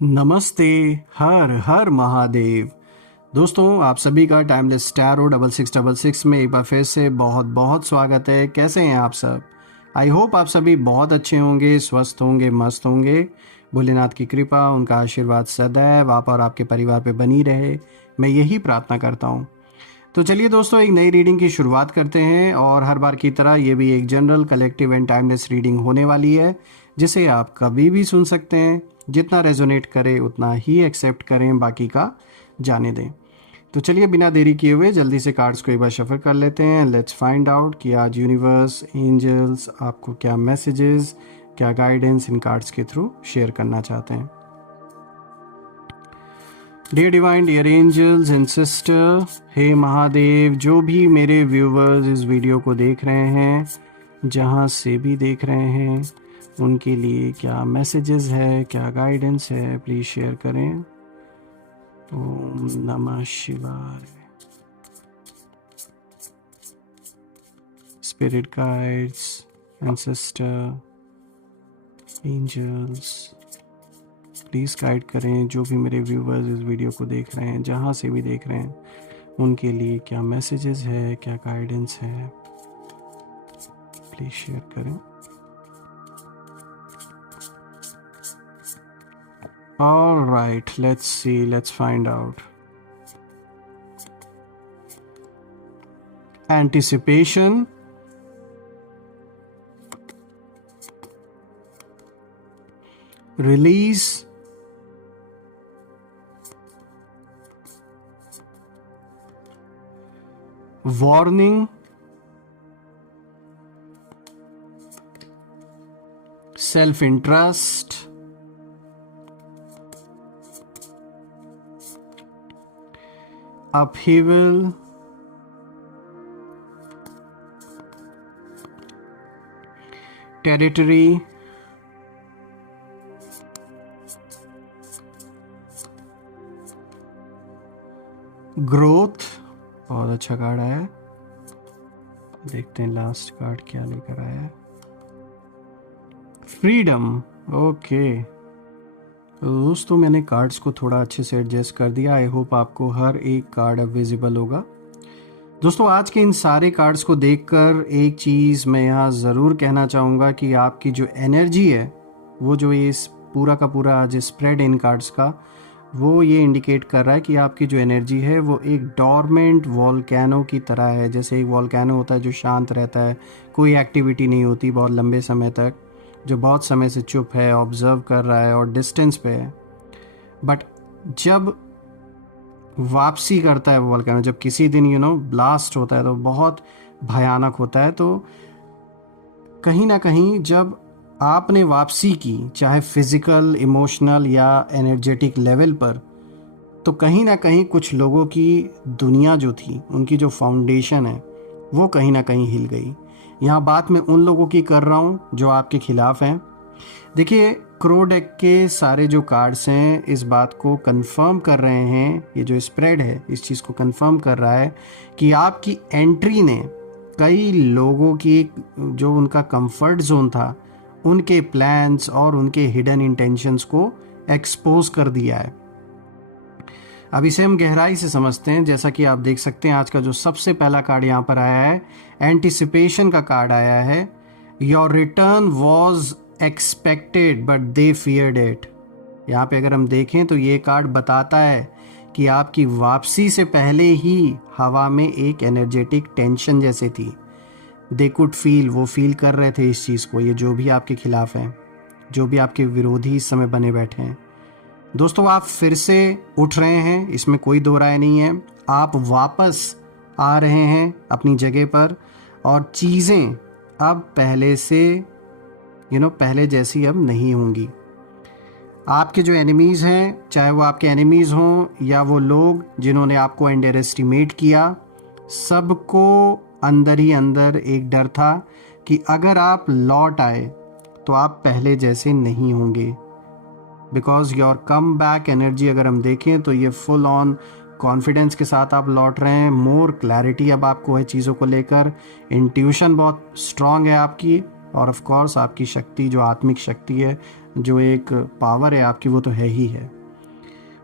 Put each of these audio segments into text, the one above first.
नमस्ते। हर हर महादेव। दोस्तों, आप सभी का टाइमलेस टैरो 6666 में एक बार फिर से बहुत बहुत स्वागत है। कैसे हैं आप सब? आई होप आप सभी बहुत अच्छे होंगे, स्वस्थ होंगे, मस्त होंगे। भोलेनाथ की कृपा, उनका आशीर्वाद सदैव आप और आपके परिवार पे बनी रहे, मैं यही प्रार्थना करता हूँ। तो चलिए दोस्तों, एक नई रीडिंग की शुरुआत करते हैं और हर बार की तरह ये भी एक general, collective and timeless reading होने वाली है, जिसे आप कभी भी सुन सकते हैं। जितना रेजोनेट करे उतना ही एक्सेप्ट करें, बाकी का जाने दें। तो चलिए बिना देरी किए हुए जल्दी से कार्ड्स को एक बार शफल कर लेते हैं। लेट्स फाइंड आउट कि आज यूनिवर्स, एंजल्स आपको क्या मैसेजेस, क्या गाइडेंस इन कार्ड्स के थ्रू शेयर करना चाहते हैं। Dear divine, dear angels and sister, हे महादेव, जो भी मेरे व्यूवर्स इस वीडियो को देख रहे हैं, जहाँ से भी देख रहे हैं, उनके लिए क्या मैसेजेस है, क्या गाइडेंस है, प्लीज़ शेयर करें। ओम नमः शिवाय। Spirit guides, ancestor, angels, please guide करें जो भी मेरे व्यूवर्स इस वीडियो को देख रहे हैं, जहाँ से भी देख रहे हैं, उनके लिए क्या मैसेजेस है, क्या गाइडेंस है, प्लीज़ शेयर करें। All right, let's see, let's find out. Anticipation, release, warning, self-interest, upheaval, territory, growth. बहुत अच्छा कार्ड आया है। देखते हैं लास्ट कार्ड क्या लेकर आया है। फ्रीडम। ओके दोस्तों, मैंने कार्ड्स को थोड़ा अच्छे से एडजस्ट कर दिया। आई होप आपको हर एक कार्ड अब विजिबल होगा। दोस्तों, आज के इन सारे कार्ड्स को देखकर एक चीज़ मैं यहाँ ज़रूर कहना चाहूँगा कि आपकी जो एनर्जी है, वो जो ये पूरा का पूरा आज स्प्रेड इन कार्ड्स का, वो ये इंडिकेट कर रहा है कि आपकी जो एनर्जी है वो एक डॉर्मेंट वॉल्केनो की तरह है। जैसे एक वॉल्केनो होता है जो शांत रहता है, कोई एक्टिविटी नहीं होती बहुत लंबे समय तक, जो बहुत समय से चुप है, ऑब्जर्व कर रहा है और डिस्टेंस पे है। बट जब वापसी करता है वो वॉल्केनो, जब किसी दिन ब्लास्ट होता है तो बहुत भयानक होता है। तो कहीं ना कहीं जब आपने वापसी की, चाहे फिजिकल, इमोशनल या एनर्जेटिक लेवल पर, तो कहीं ना कहीं कुछ लोगों की दुनिया जो थी, उनकी जो फाउंडेशन है, वो कहीं ना कहीं हिल गई। यहाँ बात मैं उन लोगों की कर रहा हूँ जो आपके खिलाफ हैं। देखिए, क्रो डेक के सारे जो कार्ड्स हैं इस बात को कंफर्म कर रहे हैं, ये जो स्प्रेड है इस चीज़ को कंफर्म कर रहा है कि आपकी एंट्री ने कई लोगों की जो उनका कंफर्ट जोन था, उनके प्लान्स और उनके हिडन इंटेंशंस को एक्सपोज कर दिया है। अब इसे हम गहराई से समझते हैं। जैसा कि आप देख सकते हैं, आज का जो सबसे पहला कार्ड यहाँ पर आया है, एंटिसिपेशन का कार्ड आया है। Your return was expected but they feared it. यहाँ पे अगर हम देखें तो ये कार्ड बताता है कि आपकी वापसी से पहले ही हवा में एक एनर्जेटिक टेंशन जैसे थी। दे कुड फील, वो फील कर रहे थे इस चीज़ को। ये जो भी आपके खिलाफ हैं, जो भी आपके विरोधी इस समय बने बैठे हैं, दोस्तों, आप फिर से उठ रहे हैं, इसमें कोई दो राय नहीं है। आप वापस आ रहे हैं अपनी जगह पर और चीज़ें अब पहले से पहले जैसी अब नहीं होंगी। आपके जो एनिमीज़ हैं, चाहे वो आपके एनिमीज़ हों या वो लोग जिन्होंने आपको अंडर एस्टिमेट किया, सबको अंदर ही अंदर एक डर था कि अगर आप लौट आए तो आप पहले जैसे नहीं होंगे। Because your come back energy अगर हम देखें तो ये फुल ऑन कॉन्फिडेंस के साथ आप लौट रहे हैं। मोर क्लैरिटी अब आपको है चीज़ों को लेकर। इंट्यूशन बहुत स्ट्रांग है आपकी। और ऑफ कोर्स आपकी शक्ति, जो आत्मिक शक्ति है, जो एक पावर है आपकी, वो तो है ही है।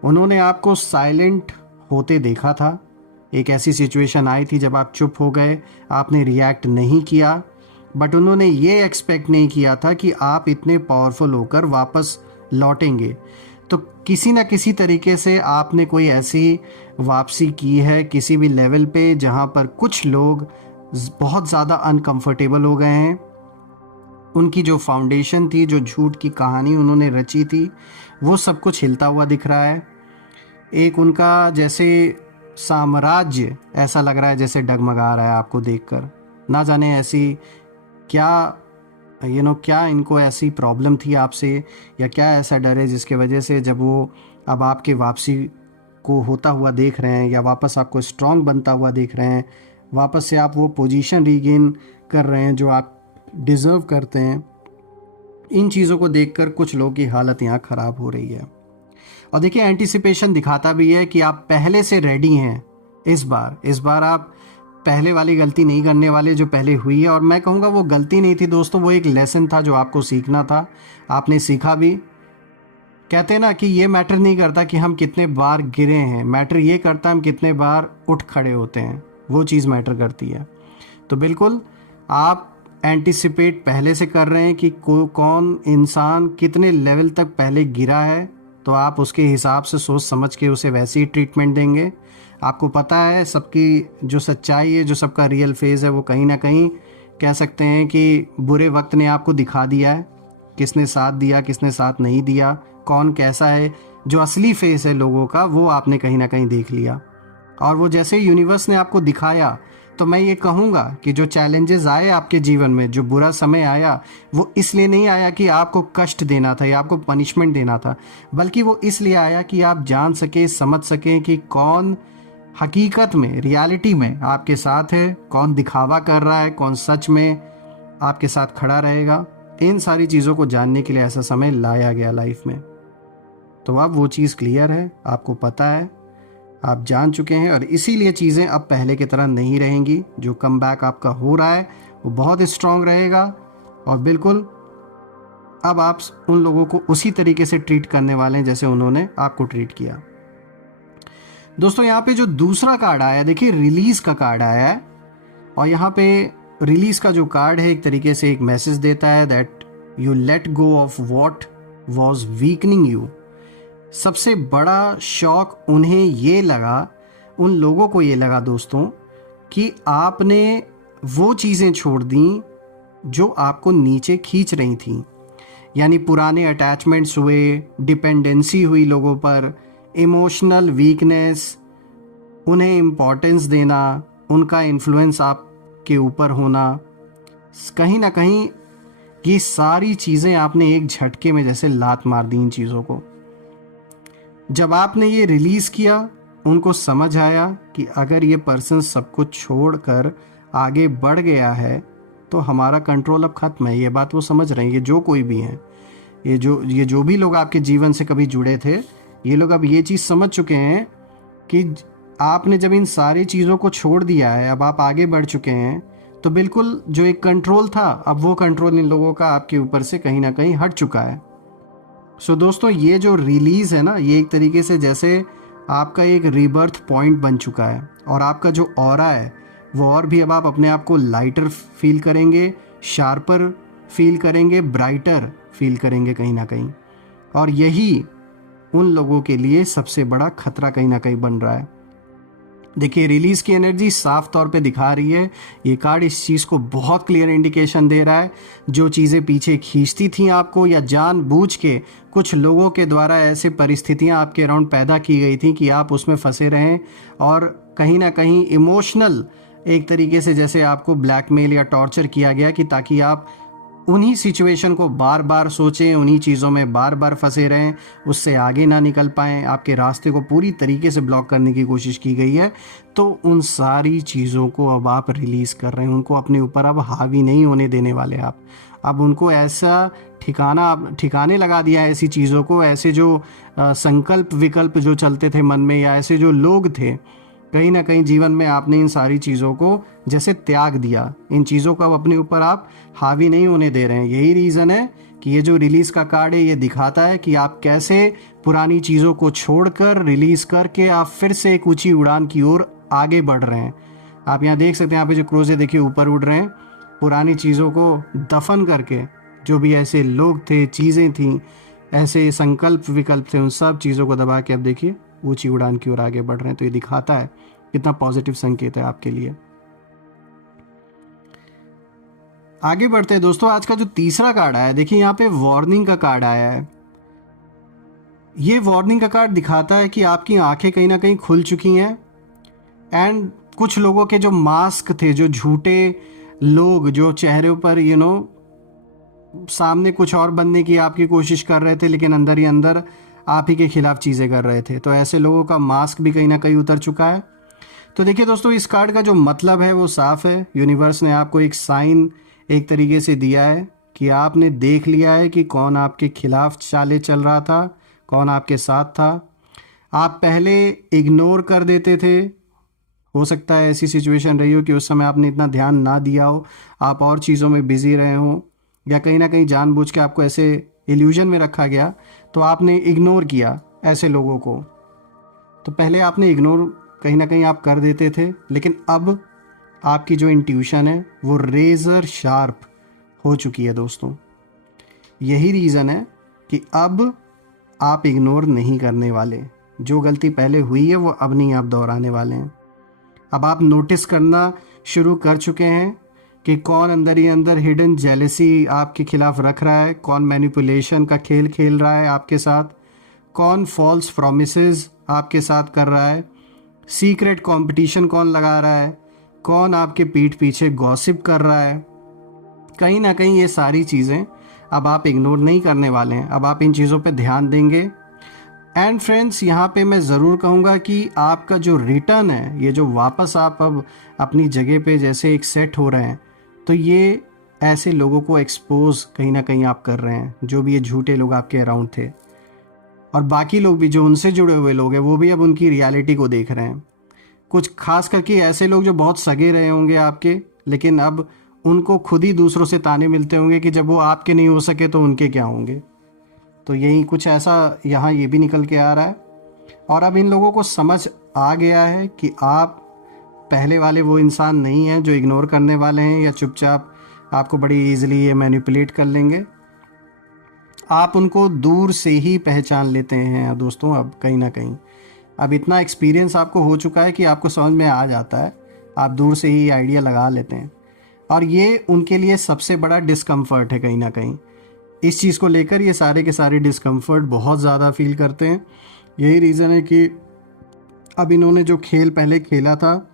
उन्होंने आपको साइलेंट होते देखा था। एक ऐसी सिचुएशन आई थी जब आप चुप हो गए, आपने रिएक्ट नहीं किया, बट उन्होंने ये एक्सपेक्ट नहीं किया था कि आप इतने पावरफुल होकर वापस लौटेंगे। तो किसी ना किसी तरीके से आपने कोई ऐसी वापसी की है किसी भी लेवल पे जहाँ पर कुछ लोग बहुत ज़्यादा अनकंफर्टेबल हो गए हैं। उनकी जो फाउंडेशन थी, जो झूठ की कहानी उन्होंने रची थी, वो सब कुछ हिलता हुआ दिख रहा है। एक उनका जैसे साम्राज्य ऐसा लग रहा है जैसे डगमगा रहा है आपको देखकर। ना जाने ऐसी क्या क्या इनको ऐसी प्रॉब्लम थी आपसे, या क्या ऐसा डर है जिसके वजह से जब वो अब आपके वापसी को होता हुआ देख रहे हैं या वापस आपको स्ट्रांग बनता हुआ देख रहे हैं, वापस से आप वो पोजीशन रीगेन कर रहे हैं जो आप डिज़र्व करते हैं। इन चीज़ों को देखकर कुछ लोगों की हालत यहाँ ख़राब हो रही है। और देखिए, एंटिसिपेशन दिखाता भी है कि आप पहले से रेडी हैं। इस बार आप पहले वाली गलती नहीं करने वाले जो पहले हुई है। और मैं कहूँगा वो गलती नहीं थी दोस्तों, वो एक लेसन था जो आपको सीखना था, आपने सीखा भी। कहते हैं ना कि ये मैटर नहीं करता कि हम कितने बार गिरे हैं, मैटर ये करता है हम कितने बार उठ खड़े होते हैं, वो चीज़ मैटर करती है। तो बिल्कुल आप एंटिसिपेट पहले से कर रहे हैं कि कौन इंसान कितने लेवल तक पहले गिरा है, तो आप उसके हिसाब से सोच समझ के उसे वैसे ही ट्रीटमेंट देंगे। आपको पता है सबकी जो सच्चाई है, जो सबका रियल फेज़ है, वो कहीं ना कहीं कह सकते हैं कि बुरे वक्त ने आपको दिखा दिया है, किसने साथ दिया किसने साथ नहीं दिया, कौन कैसा है। जो असली फेस है लोगों का, वो आपने कहीं ना कहीं देख लिया। और वो जैसे यूनिवर्स ने आपको दिखाया, तो मैं ये कहूँगा कि जो चैलेंजेस आए आपके जीवन में, जो बुरा समय आया, वो इसलिए नहीं आया कि आपको कष्ट देना था या आपको पनिशमेंट देना था, बल्कि वो इसलिए आया कि आप जान सके, समझ सकें कि कौन हकीकत में, रियलिटी में आपके साथ है, कौन दिखावा कर रहा है, कौन सच में आपके साथ खड़ा रहेगा। इन सारी चीज़ों को जानने के लिए ऐसा समय लाया गया लाइफ में। तो अब वो चीज़ क्लियर है, आपको पता है, आप जान चुके हैं, और इसीलिए चीज़ें अब पहले की तरह नहीं रहेंगी। जो कम बैक आपका हो रहा है वो बहुत स्ट्रांग रहेगा, और बिल्कुल अब आप उन लोगों को उसी तरीके से ट्रीट करने वाले हैं जैसे उन्होंने आपको ट्रीट किया। दोस्तों, यहाँ पे जो दूसरा कार्ड आया, देखिए रिलीज का कार्ड आया है, और यहाँ पे रिलीज का जो कार्ड है एक तरीके से एक मैसेज देता है that you let go of what was weakening you. सबसे बड़ा शॉक उन्हें ये लगा, उन लोगों को ये लगा दोस्तों, कि आपने वो चीज़ें छोड़ दी जो आपको नीचे खींच रही थी। यानी पुराने अटैचमेंट्स हुए, डिपेंडेंसी हुई लोगों पर, इमोशनल वीकनेस, उन्हें इम्पोर्टेंस देना, उनका इन्फ्लुएंस आपके ऊपर होना, कहीं ना कहीं ये सारी चीज़ें आपने एक झटके में जैसे लात मार दी इन चीज़ों को। जब आपने ये रिलीज़ किया, उनको समझ आया कि अगर ये पर्सन सब कुछ छोड़कर आगे बढ़ गया है तो हमारा कंट्रोल अब ख़त्म है। ये बात वो समझ रहे हैं, ये जो कोई भी हैं, ये जो भी लोग आपके जीवन से कभी जुड़े थे, ये लोग अब ये चीज़ समझ चुके हैं कि आपने जब इन सारी चीज़ों को छोड़ दिया है, अब आप आगे बढ़ चुके हैं, तो बिल्कुल जो एक कंट्रोल था, अब वो कंट्रोल इन लोगों का आपके ऊपर से कहीं ना कहीं हट चुका है। सो दोस्तों, ये जो रिलीज़ है ना, ये एक तरीके से जैसे आपका एक रीबर्थ पॉइंट बन चुका है, और आपका जो ऑरा है वो और भी अब आप अपने आप को लाइटर फील करेंगे, शार्पर फील करेंगे, ब्राइटर फील करेंगे कहीं ना कहीं। और यही उन लोगों के लिए सबसे बड़ा खतरा कहीं ना कहीं बन रहा है। देखिए, रिलीज की एनर्जी साफ तौर पे दिखा रही है। ये कार्ड इस चीज़ को बहुत क्लियर इंडिकेशन दे रहा है। जो चीज़ें पीछे खींचती थी आपको, या जानबूझ के कुछ लोगों के द्वारा ऐसी परिस्थितियां आपके अराउंड पैदा की गई थी कि आप उसमें फंसे रहें, और कहीं ना कहीं इमोशनल एक तरीके से जैसे आपको ब्लैकमेल या टॉर्चर किया गया कि ताकि आप उन्हीं सिचुएशन को बार बार सोचें, उन्हीं चीज़ों में बार बार फंसे रहें, उससे आगे ना निकल पाएँ, आपके रास्ते को पूरी तरीके से ब्लॉक करने की कोशिश की गई है। तो उन सारी चीज़ों को अब आप रिलीज़ कर रहे हैं, उनको अपने ऊपर अब हावी नहीं होने देने वाले आप। अब उनको ऐसा ठिकाने लगा दिया है ऐसी चीज़ों को, ऐसे जो संकल्प विकल्प जो चलते थे मन में, या ऐसे जो लोग थे कहीं ना कहीं जीवन में आपने इन सारी चीज़ों को जैसे त्याग दिया, इन चीज़ों को अब अपने ऊपर आप हावी नहीं होने दे रहे हैं। यही रीज़न है कि ये जो रिलीज़ का कार्ड है ये दिखाता है कि आप कैसे पुरानी चीज़ों को छोड़कर रिलीज़ करके आप फिर से एक ऊंची उड़ान की ओर आगे बढ़ रहे हैं। आप यहाँ देख सकते हैं, यहाँ पे जो क्रोजे देखिए ऊपर उड़ रहे हैं, पुरानी चीज़ों को दफन करके। जो भी ऐसे लोग थे, चीज़ें थीं, ऐसे संकल्प विकल्प थे, उन सब चीज़ों को दबा के अब देखिए ऊंची उड़ान की ओर आगे बढ़ रहे हैं। तो ये दिखाता है कितना पॉजिटिव संकेत है आपके लिए। आगे बढ़ते हैं दोस्तों। आज का जो तीसरा कार्ड आया है, देखिए यहाँ पे वार्निंग का कार्ड आया है। ये वार्निंग का कार्ड दिखाता है कि आपकी आंखें कहीं ना कहीं खुल चुकी हैं एंड कुछ लोगों के जो मास्क थे, जो झूठे लोग जो चेहरे पर सामने कुछ और बनने की आपकी कोशिश कर रहे थे लेकिन अंदर ही अंदर आप ही के खिलाफ चीज़ें कर रहे थे, तो ऐसे लोगों का मास्क भी कहीं ना कहीं उतर चुका है। तो देखिए दोस्तों, इस कार्ड का जो मतलब है वो साफ है। यूनिवर्स ने आपको एक साइन एक तरीके से दिया है कि आपने देख लिया है कि कौन आपके खिलाफ चालें चल रहा था, कौन आपके साथ था। आप पहले इग्नोर कर देते थे, हो सकता है ऐसी सिचुएशन रही हो कि उस समय आपने इतना ध्यान ना दिया हो, आप और चीज़ों में बिजी रहे हो, या कहीं ना कहीं जानबूझ के आपको ऐसे इल्यूजन में रखा गया तो आपने इग्नोर किया ऐसे लोगों को। तो पहले आपने इग्नोर कहीं ना कहीं आप कर देते थे, लेकिन अब आपकी जो इंट्यूशन है वो रेजर शार्प हो चुकी है दोस्तों। यही रीज़न है कि अब आप इग्नोर नहीं करने वाले। जो गलती पहले हुई है वो अब नहीं आप दोहराने वाले हैं। अब आप नोटिस करना शुरू कर चुके हैं कि कौन अंदर ही अंदर हिडन जेलसी आपके खिलाफ रख रहा है, कौन मैनिपुलेशन का खेल खेल रहा है आपके साथ, कौन फॉल्स प्रॉमिसेस आपके साथ कर रहा है, सीक्रेट कंपटीशन कौन लगा रहा है, कौन आपके पीठ पीछे गॉसिप कर रहा है। कहीं ना कहीं ये सारी चीज़ें अब आप इग्नोर नहीं करने वाले हैं, अब आप इन चीज़ों पे ध्यान देंगे। एंड फ्रेंड्स, यहाँ पे मैं ज़रूर कहूँगा कि आपका जो रिटर्न है, ये जो वापस आप अब अपनी जगह पे जैसे एक सेट हो रहे हैं, तो ये ऐसे लोगों को एक्सपोज कहीं ना कहीं आप कर रहे हैं, जो भी ये झूठे लोग आपके अराउंड थे। और बाकी लोग भी जो उनसे जुड़े हुए लोग हैं वो भी अब उनकी रियलिटी को देख रहे हैं। कुछ खास करके ऐसे लोग जो बहुत सगे रहे होंगे आपके, लेकिन अब उनको खुद ही दूसरों से ताने मिलते होंगे कि जब वो आपके नहीं हो सके तो उनके क्या होंगे। तो यही कुछ ऐसा यहाँ ये भी निकल के आ रहा है। और अब इन लोगों को समझ आ गया है कि आप पहले वाले वो इंसान नहीं हैं जो इग्नोर करने वाले हैं या चुपचाप आपको बड़ी इजीली ये मैनिपुलेट कर लेंगे। आप उनको दूर से ही पहचान लेते हैं दोस्तों। अब कहीं ना कहीं अब इतना एक्सपीरियंस आपको हो चुका है कि आपको समझ में आ जाता है, आप दूर से ही आइडिया लगा लेते हैं। और ये उनके लिए सबसे बड़ा डिस्कम्फर्ट है। कहीं ना कहीं इस चीज़ को लेकर ये सारे के सारे डिस्कम्फर्ट बहुत ज़्यादा फील करते हैं। यही रीज़न है कि अब इन्होंने जो खेल पहले खेला था,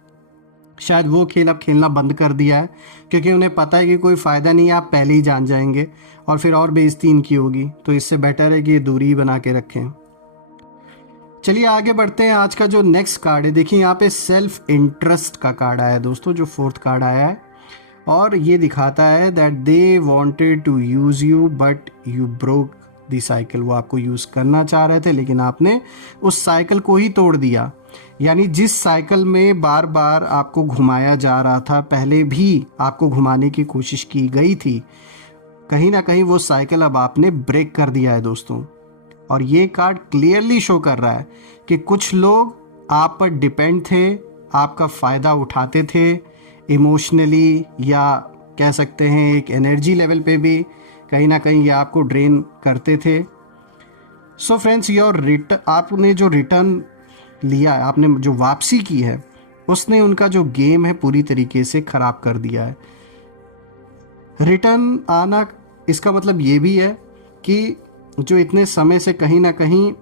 शायद वो खेल अब खेलना बंद कर दिया है, क्योंकि उन्हें पता है कि कोई फ़ायदा नहीं है, आप पहले ही जान जाएंगे और फिर और बेइज्जती इनकी होगी। तो इससे बेटर है कि ये दूरी बना के रखें। चलिए आगे बढ़ते हैं। आज का जो नेक्स्ट कार्ड है, देखिए यहाँ पे सेल्फ इंटरेस्ट का कार्ड आया है दोस्तों, जो फोर्थ कार्ड आया है, और ये दिखाता है that they wanted to use you but you broke the cycle. वो आपको यूज़ करना चाह रहे थे लेकिन आपने उस साइकिल को ही तोड़ दिया। यानी जिस साइकिल में बार बार आपको घुमाया जा रहा था, पहले भी आपको घुमाने की कोशिश की गई थी, कहीं ना कहीं वो साइकिल अब आपने ब्रेक कर दिया है दोस्तों। और ये कार्ड क्लियरली शो कर रहा है कि कुछ लोग आप पर डिपेंड थे, आपका फ़ायदा उठाते थे इमोशनली, या कह सकते हैं एक एनर्जी लेवल पे भी कहीं ना कहीं ये आपको ड्रेन करते थे। सो फ्रेंड्स, आपने जो रिटर्न लिया, आपने जो वापसी की है, उसने उनका जो गेम है पूरी तरीके से ख़राब कर दिया है। रिटर्न आना, इसका मतलब ये भी है कि जो इतने समय से कहीं ना कहीं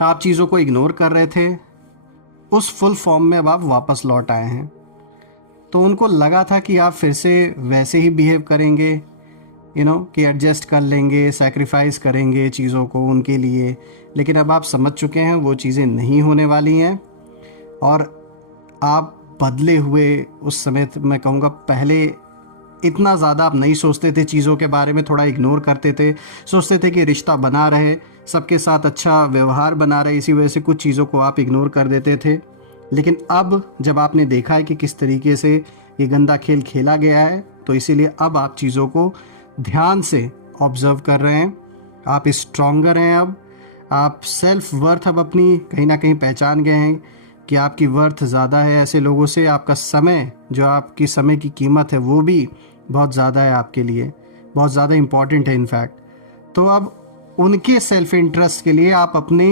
आप चीज़ों को इग्नोर कर रहे थे, उस फुल फॉर्म में अब आप वापस लौट आए हैं। तो उनको लगा था कि आप फिर से वैसे ही बिहेव करेंगे, कि एडजस्ट कर लेंगे, सैक्रिफाइस करेंगे चीज़ों को उनके लिए, लेकिन अब आप समझ चुके हैं वो चीज़ें नहीं होने वाली हैं। और आप बदले हुए उस समय, मैं कहूँगा पहले इतना ज़्यादा आप नहीं सोचते थे चीज़ों के बारे में, थोड़ा इग्नोर करते थे, सोचते थे कि रिश्ता बना रहे, सबके साथ अच्छा व्यवहार बना रहे, इसी वजह से कुछ चीज़ों को आप इग्नोर कर देते थे। लेकिन अब जब आपने देखा है कि किस तरीके से ये गंदा खेल खेला गया है, तो इसीलिए अब आप चीज़ों को ध्यान से ऑब्जर्व कर रहे हैं। आप स्ट्रॉन्गर हैं। अब आप सेल्फ वर्थ अब अपनी कहीं ना कहीं पहचान गए हैं कि आपकी वर्थ ज़्यादा है ऐसे लोगों से। आपका समय, जो आपकी समय की कीमत है, वो भी बहुत ज़्यादा है आपके लिए, बहुत ज़्यादा इम्पॉर्टेंट है इनफैक्ट। तो अब उनके सेल्फ इंटरेस्ट के लिए आप अपने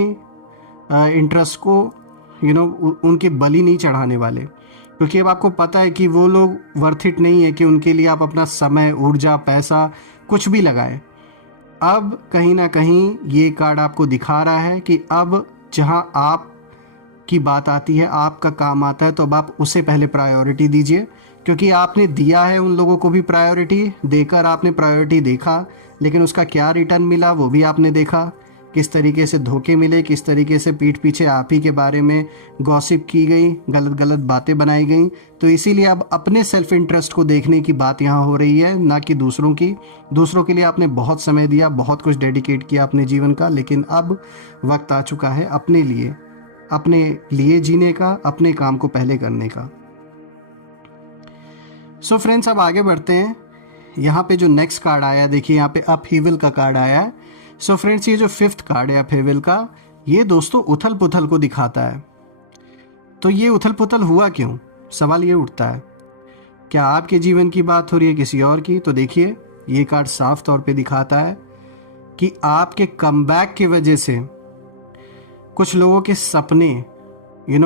इंटरेस्ट को उनके बलि नहीं चढ़ाने वाले, क्योंकि अब आपको पता है कि वो लोग वर्थ इट नहीं है कि उनके लिए आप अपना समय, ऊर्जा, पैसा कुछ भी लगाएं। अब कहीं ना कहीं ये कार्ड आपको दिखा रहा है कि अब जहां आप की बात आती है, आपका काम आता है, तो अब आप उसे पहले प्रायोरिटी दीजिए, क्योंकि आपने दिया है उन लोगों को भी प्रायोरिटी देकर। आपने प्रायोरिटी देखा, लेकिन उसका क्या रिटर्न मिला वो भी आपने देखा। किस तरीके से धोखे मिले, किस तरीके से पीठ पीछे आप ही के बारे में गॉसिप की गई, गलत गलत बातें बनाई गई। तो इसीलिए अब अपने सेल्फ इंटरेस्ट को देखने की बात यहाँ हो रही है, ना कि दूसरों की। दूसरों के लिए आपने बहुत समय दिया, बहुत कुछ डेडिकेट किया अपने जीवन का, लेकिन अब वक्त आ चुका है अपने लिए जीने का, अपने काम को पहले करने का। सो फ्रेंड्स, अब आगे बढ़ते हैं। यहाँ पे जो नेक्स्ट कार्ड आया, देखिए यहाँ पे अपहीवल का कार्ड आया है। सो फ्रेंड्स, ये जो 5th कार्ड है अपहीवल का, ये दोस्तों उथल पुथल को दिखाता है। तो ये उथल पुथल हुआ क्यों, सवाल ये उठता है। क्या आपके जीवन की बात हो रही है किसी और की? तो देखिए, ये कार्ड साफ तौर पे दिखाता है कि आपके कमबैक की वजह से कुछ लोगों के सपने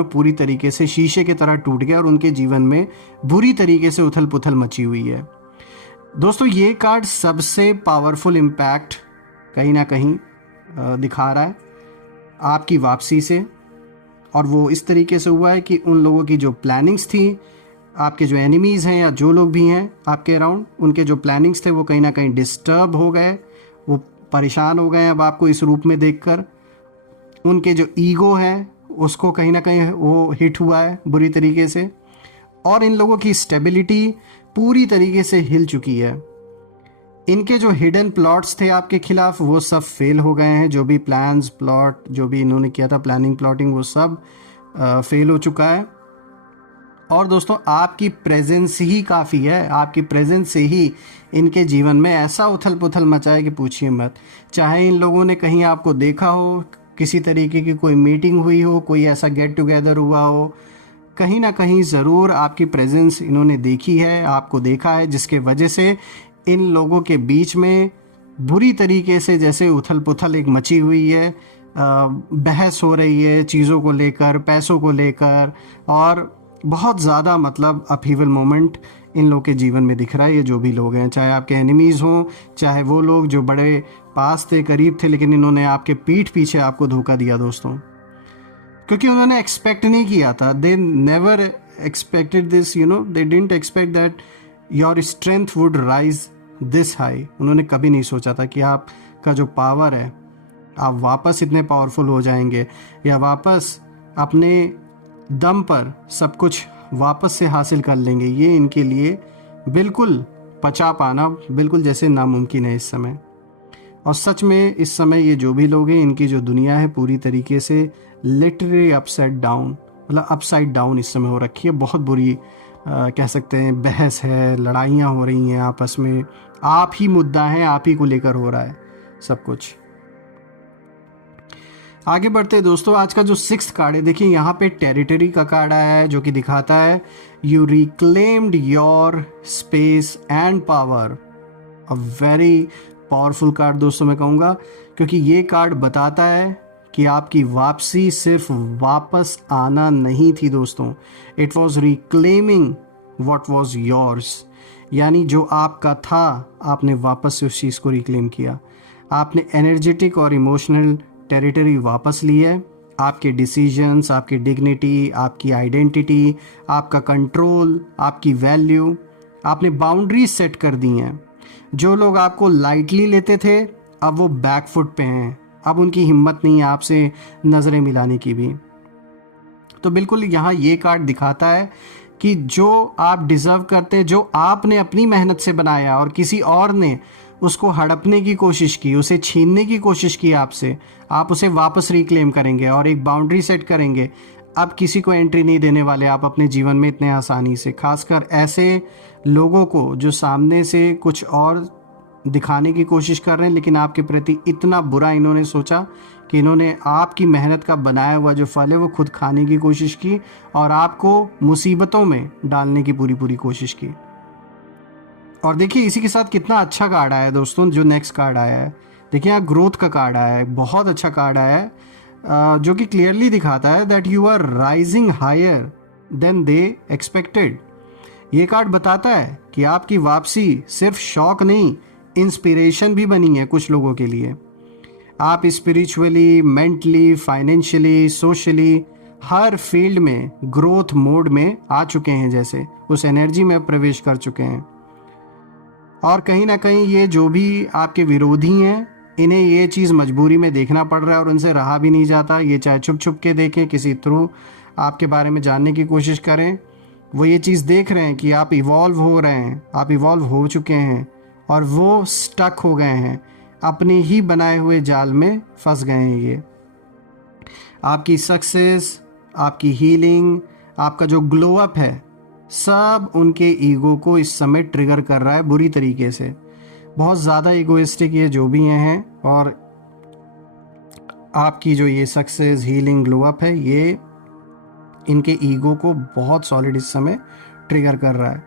पूरी तरीके से शीशे की तरह टूट गए और उनके जीवन में बुरी तरीके से उथल पुथल मची हुई है। दोस्तों, ये कार्ड सबसे पावरफुल इम्पैक्ट कहीं ना कहीं दिखा रहा है आपकी वापसी से, और वो इस तरीके से हुआ है कि उन लोगों की जो प्लानिंग्स थी, आपके जो एनिमीज़ हैं या जो लोग भी हैं आपके अराउंड, उनके जो प्लानिंग्स थे वो कहीं ना कहीं डिस्टर्ब हो गए, वो परेशान हो गए अब आपको इस रूप में देखकर। उनके जो ईगो है उसको कहीं ना कहीं वो हिट हुआ है बुरी तरीके से, और इन लोगों की स्टेबिलिटी पूरी तरीके से हिल चुकी है। इनके जो हिडन प्लॉट्स थे आपके खिलाफ, वो सब फेल हो गए हैं। जो भी प्लान्स, प्लॉट जो भी इन्होंने किया था, प्लानिंग, प्लॉटिंग, वो सब फेल हो चुका है। और दोस्तों, आपकी प्रेजेंस ही काफ़ी है। आपकी प्रेजेंस से ही इनके जीवन में ऐसा उथल पुथल मचा है कि पूछिए मत। चाहे इन लोगों ने कहीं आपको देखा हो, किसी तरीके की कोई मीटिंग हुई हो, कोई ऐसा गेट टुगेदर हुआ हो, कहीं ना कहीं ज़रूर आपकी प्रेजेंस इन्होंने देखी है, आपको देखा है, जिसके वजह से इन लोगों के बीच में बुरी तरीके से जैसे उथल पुथल एक मची हुई है, बहस हो रही है चीज़ों को लेकर, पैसों को लेकर, और बहुत ज़्यादा मतलब अपहीवल मोमेंट इन लोगों के जीवन में दिख रहा है। ये जो भी लोग हैं, चाहे आपके एनिमीज़ हों, चाहे वो लोग जो बड़े पास थे, करीब थे, लेकिन इन्होंने आपके पीठ पीछे आपको धोखा दिया दोस्तों, क्योंकि उन्होंने एक्सपेक्ट नहीं किया था। They never expected this, they didn't expect that your strength would rise this high. उन्होंने कभी नहीं सोचा था कि आपका जो पावर है, आप वापस इतने पावरफुल हो जाएंगे, या वापस अपने दम पर सब कुछ वापस से हासिल कर लेंगे। ये इनके लिए बिल्कुल पचा पाना बिल्कुल जैसे नामुमकिन है इस समय। और सच में इस समय ये जो भी लोग हैं, इनकी जो दुनिया है पूरी तरीके से लिटरली अपसाइड डाउन, मतलब अपसाइड डाउन इस समय हो रखी है। बहुत बुरी कह सकते हैं बहस है, लड़ाइयाँ हो रही हैं आपस में, आप ही मुद्दा है, आप ही को लेकर हो रहा है सब कुछ। आगे बढ़ते हैं दोस्तों, आज का जो 6th कार्ड है, देखिए यहाँ पे टेरिटरी का कार्ड आया है, जो कि दिखाता है you reclaimed your space and power. A very powerful card दोस्तों मैं कहूँगा, क्योंकि ये कार्ड बताता है कि आपकी वापसी सिर्फ वापस आना नहीं थी दोस्तों, it was reclaiming what was yours. यानी जो आपका था, आपने वापस से उस चीज़ को रिक्लेम किया। आपने एनर्जेटिक और इमोशनल टेरिटरी वापस ली है। आपके डिसीजंस, आपकी डिग्निटी, आपकी आइडेंटिटी, आपका कंट्रोल, आपकी वैल्यू, आपने बाउंड्रीज सेट कर दी हैं। जो लोग आपको लाइटली लेते थे, अब वो बैकफुट पे हैं, अब उनकी हिम्मत नहीं है आपसे नज़रें मिलाने की भी। तो बिल्कुल यहाँ ये कार्ड दिखाता है कि जो आप डिज़र्व करते, जो आपने अपनी मेहनत से बनाया और किसी और ने उसको हड़पने की कोशिश की, उसे छीनने की कोशिश की आपसे, आप उसे वापस रिक्लेम करेंगे और एक बाउंड्री सेट करेंगे। अब किसी को एंट्री नहीं देने वाले आप अपने जीवन में इतने आसानी से, खासकर ऐसे लोगों को जो सामने से कुछ और दिखाने की कोशिश कर रहे हैं, लेकिन आपके प्रति इतना बुरा इन्होंने सोचा कि इन्होंने आपकी मेहनत का बनाया हुआ जो फल है वो खुद खाने की कोशिश की और आपको मुसीबतों में डालने की पूरी पूरी कोशिश की। और देखिए इसी के साथ कितना अच्छा कार्ड आया है दोस्तों, जो नेक्स्ट कार्ड आया है, देखिए यहाँ ग्रोथ का कार्ड आया है, बहुत अच्छा कार्ड आया है, जो कि क्लियरली दिखाता है that you are rising higher than they expected. ये कार्ड बताता है कि आपकी वापसी सिर्फ शौक नहीं, इंस्पिरेशन भी बनी है कुछ लोगों के लिए। आप स्पिरिचुअली, मेंटली, फाइनेंशियली, सोशली हर फील्ड में ग्रोथ मोड में आ चुके हैं, जैसे उस एनर्जी में प्रवेश कर चुके हैं। और कहीं ना कहीं ये जो भी आपके विरोधी हैं, इन्हें ये चीज़ मजबूरी में देखना पड़ रहा है और उनसे रहा भी नहीं जाता। ये चाहे छुप छुप के देखें, किसी थ्रू आपके बारे में जानने की कोशिश करें, वो ये चीज़ देख रहे हैं कि आप इवॉल्व हो रहे हैं, आप इवॉल्व हो चुके हैं और वो स्टक हो गए हैं, अपने ही बनाए हुए जाल में फंस गए हैं। ये आपकी सक्सेस, आपकी हीलिंग, आपका जो ग्लो अप है, सब उनके ईगो को इस समय ट्रिगर कर रहा है बुरी तरीके से। बहुत ज़्यादा ईगोइस्टिक ये जो भी हैं, और आपकी जो ये सक्सेस, हीलिंग, ग्लो अप है, ये इनके ईगो को बहुत सॉलिड इस समय ट्रिगर कर रहा है।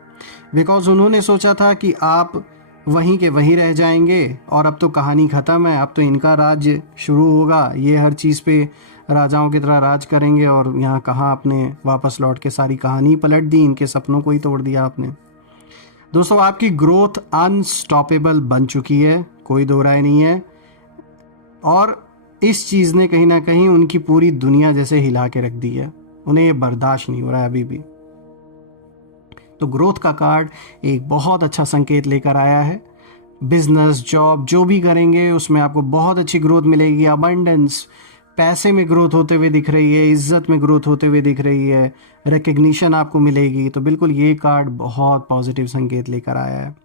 बिकॉज उन्होंने सोचा था कि आप वहीं के वहीं रह जाएंगे और अब तो कहानी ख़त्म है, अब तो इनका राज्य शुरू होगा, ये हर चीज़ पे राजाओं की तरह राज करेंगे। और यहाँ कहाँ आपने वापस लौट के सारी कहानी पलट दी, इनके सपनों को ही तोड़ दिया आपने। दोस्तों आपकी ग्रोथ अनस्टॉपेबल बन चुकी है, कोई दो राय नहीं है, और इस चीज़ ने कहीं ना कहीं उनकी पूरी दुनिया जैसे हिला के रख दी है, उन्हें ये बर्दाश्त नहीं हो रहा है अभी भी। तो ग्रोथ का कार्ड एक बहुत अच्छा संकेत लेकर आया है। बिजनेस, जॉब जो भी करेंगे उसमें आपको बहुत अच्छी ग्रोथ मिलेगी। अबंडेंस, पैसे में ग्रोथ होते हुए दिख रही है, इज्जत में ग्रोथ होते हुए दिख रही है, रिकग्निशन आपको मिलेगी। तो बिल्कुल ये कार्ड बहुत पॉजिटिव संकेत लेकर आया है।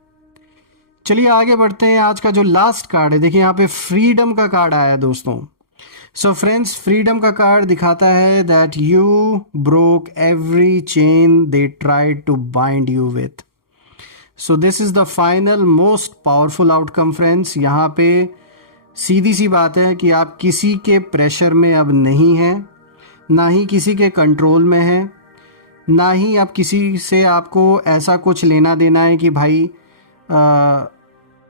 चलिए आगे बढ़ते हैं। आज का जो लास्ट कार्ड है, देखिए यहाँ पे फ्रीडम का कार्ड आया है दोस्तों। सो फ्रेंड्स, फ्रीडम का कार्ड दिखाता है that you broke every chain they tried to bind you with. So this is the final most powerful outcome friends. यहाँ पे सीधी सी बात है कि आप किसी के प्रेशर में अब नहीं हैं, ना ही किसी के कंट्रोल में हैं, ना ही आप किसी से आपको ऐसा कुछ लेना देना है कि भाई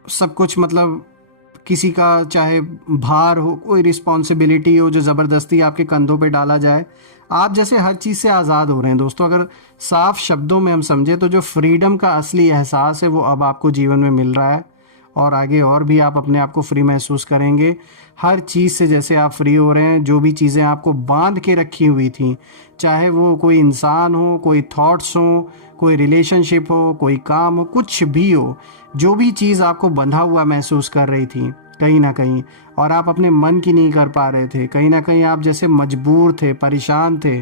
सब कुछ मतलब किसी का चाहे भार हो, कोई रिस्पॉन्सिबिलिटी हो जो ज़बरदस्ती आपके कंधों पे डाला जाए। आप जैसे हर चीज़ से आज़ाद हो रहे हैं दोस्तों। अगर साफ शब्दों में हम समझे तो जो फ्रीडम का असली एहसास है वो अब आपको जीवन में मिल रहा है, और आगे और भी आप अपने आप को फ्री महसूस करेंगे। हर चीज़ से जैसे आप फ्री हो रहे हैं, जो भी चीज़ें आपको बांध के रखी हुई थी, चाहे वो कोई इंसान हो, कोई थॉट्स हो, कोई रिलेशनशिप हो, कोई काम हो, कुछ भी हो, जो भी चीज़ आपको बंधा हुआ महसूस कर रही थी कहीं ना कहीं, और आप अपने मन की नहीं कर पा रहे थे, कहीं ना कहीं आप जैसे मजबूर थे, परेशान थे,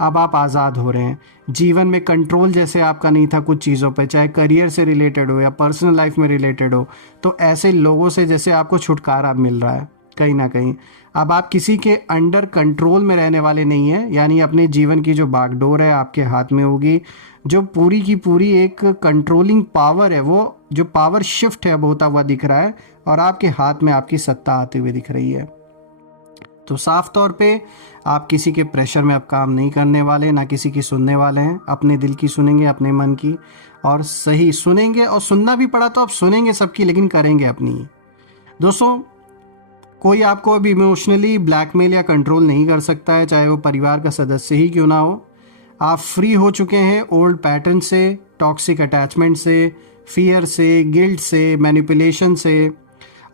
अब आप आज़ाद हो रहे हैं। जीवन में कंट्रोल जैसे आपका नहीं था कुछ चीज़ों पे, चाहे करियर से रिलेटेड हो या पर्सनल लाइफ में रिलेटेड हो, तो ऐसे लोगों से जैसे आपको छुटकारा मिल रहा है कहीं ना कहीं। अब आप किसी के अंडर कंट्रोल में रहने वाले नहीं हैं, यानी अपने जीवन की जो बागडोर है आपके हाथ में होगी। जो पूरी की पूरी एक कंट्रोलिंग पावर है, वो जो पावर शिफ्ट है अब होता हुआ दिख रहा है, और आपके हाथ में आपकी सत्ता आते हुए दिख रही है। तो साफ तौर पे आप किसी के प्रेशर में अब काम नहीं करने वाले, ना किसी की सुनने वाले हैं। अपने दिल की सुनेंगे, अपने मन की, और सही सुनेंगे, और सुनना भी पड़ा तो आप सुनेंगे सबकी, लेकिन करेंगे अपनी। दोस्तों कोई आपको अब इमोशनली ब्लैकमेल या कंट्रोल नहीं कर सकता है, चाहे वो परिवार का सदस्य ही क्यों ना हो। आप फ्री हो चुके हैं ओल्ड पैटर्न से, टॉक्सिक अटैचमेंट से, फियर से, गिल्ट से, मैनिपुलेशन से।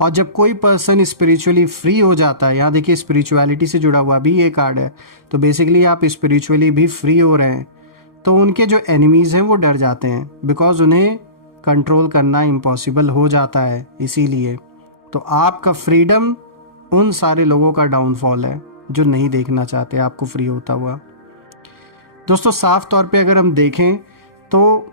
और जब कोई पर्सन स्पिरिचुअली फ्री हो जाता है, यहाँ देखिए स्पिरिचुअलिटी से जुड़ा हुआ भी ये कार्ड है, तो बेसिकली आप स्पिरिचुअली भी फ्री हो रहे हैं, तो उनके जो एनिमीज़ हैं वो डर जाते हैं, बिकॉज उन्हें कंट्रोल करना इम्पॉसिबल हो जाता है। इसीलिए तो आपका फ्रीडम उन सारे लोगों का डाउनफॉल है जो नहीं देखना चाहते आपको फ्री होता हुआ। दोस्तों साफ तौर पे अगर हम देखें तो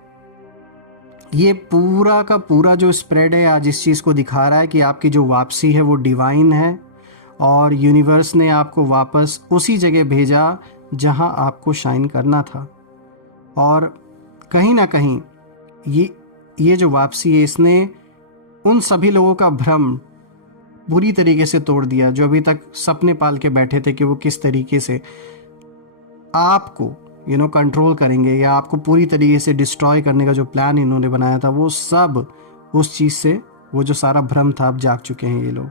ये पूरा का पूरा जो स्प्रेड है आज इस चीज़ को दिखा रहा है कि आपकी जो वापसी है वो डिवाइन है, और यूनिवर्स ने आपको वापस उसी जगह भेजा जहां आपको शाइन करना था। और कहीं ना कहीं ये जो वापसी है, इसने उन सभी लोगों का भ्रम बुरी तरीके से तोड़ दिया जो अभी तक सपने पाल के बैठे थे कि वो किस तरीके से आपको कंट्रोल करेंगे या आपको पूरी तरीके से डिस्ट्रॉय करने का जो प्लान इन्होंने बनाया था, वो सब उस चीज से, वो जो सारा भ्रम था, अब जाग चुके हैं ये लोग।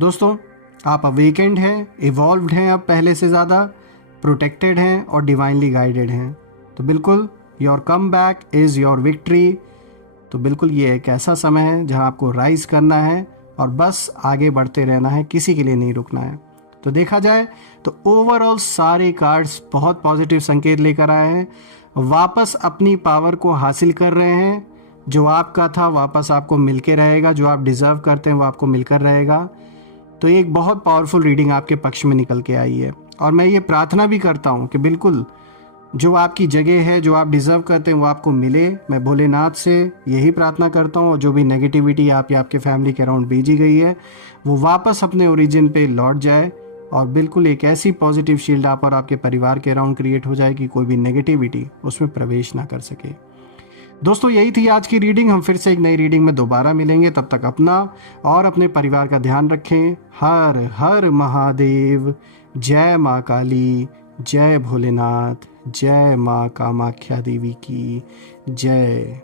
दोस्तों, आप अवेकेंड हैं, इवॉल्व्ड हैं, अब पहले से ज़्यादा प्रोटेक्टेड हैं और डिवाइनली गाइडेड हैं। तो बिल्कुल your come back is your victory. तो बिल्कुल ये एक ऐसा समय है जहां आपको राइज करना है और बस आगे बढ़ते रहना है, किसी के लिए नहीं रुकना है। तो देखा जाए तो ओवरऑल सारे कार्ड्स बहुत पॉजिटिव संकेत लेकर आए हैं, वापस अपनी पावर को हासिल कर रहे हैं। जो आपका था वापस आपको मिलके रहेगा, जो आप डिजर्व करते हैं वो आपको मिलकर रहेगा। तो एक बहुत पावरफुल रीडिंग आपके पक्ष में निकल के आई है और मैं ये प्रार्थना भी करता हूँ कि बिल्कुल जो आपकी जगह है, जो आप डिजर्व करते हैं वो आपको मिले। मैं भोलेनाथ से यही प्रार्थना करता हूँ, और जो भी नेगेटिविटी आप या आपके फैमिली के अराउंड भेजी गई है वो वापस अपने ओरिजिन पे लौट जाए और बिल्कुल एक ऐसी पॉजिटिव शील्ड आप और आपके परिवार के अराउंड क्रिएट हो जाए कि कोई भी नेगेटिविटी उसमें प्रवेश ना कर सके। दोस्तों, यही थी आज की रीडिंग। हम फिर से एक नई रीडिंग में दोबारा मिलेंगे। तब तक अपना और अपने परिवार का ध्यान रखें। हर हर महादेव। जय माँ काली, जय भोलेनाथ, जय माँ कामाख्या देवी की जय।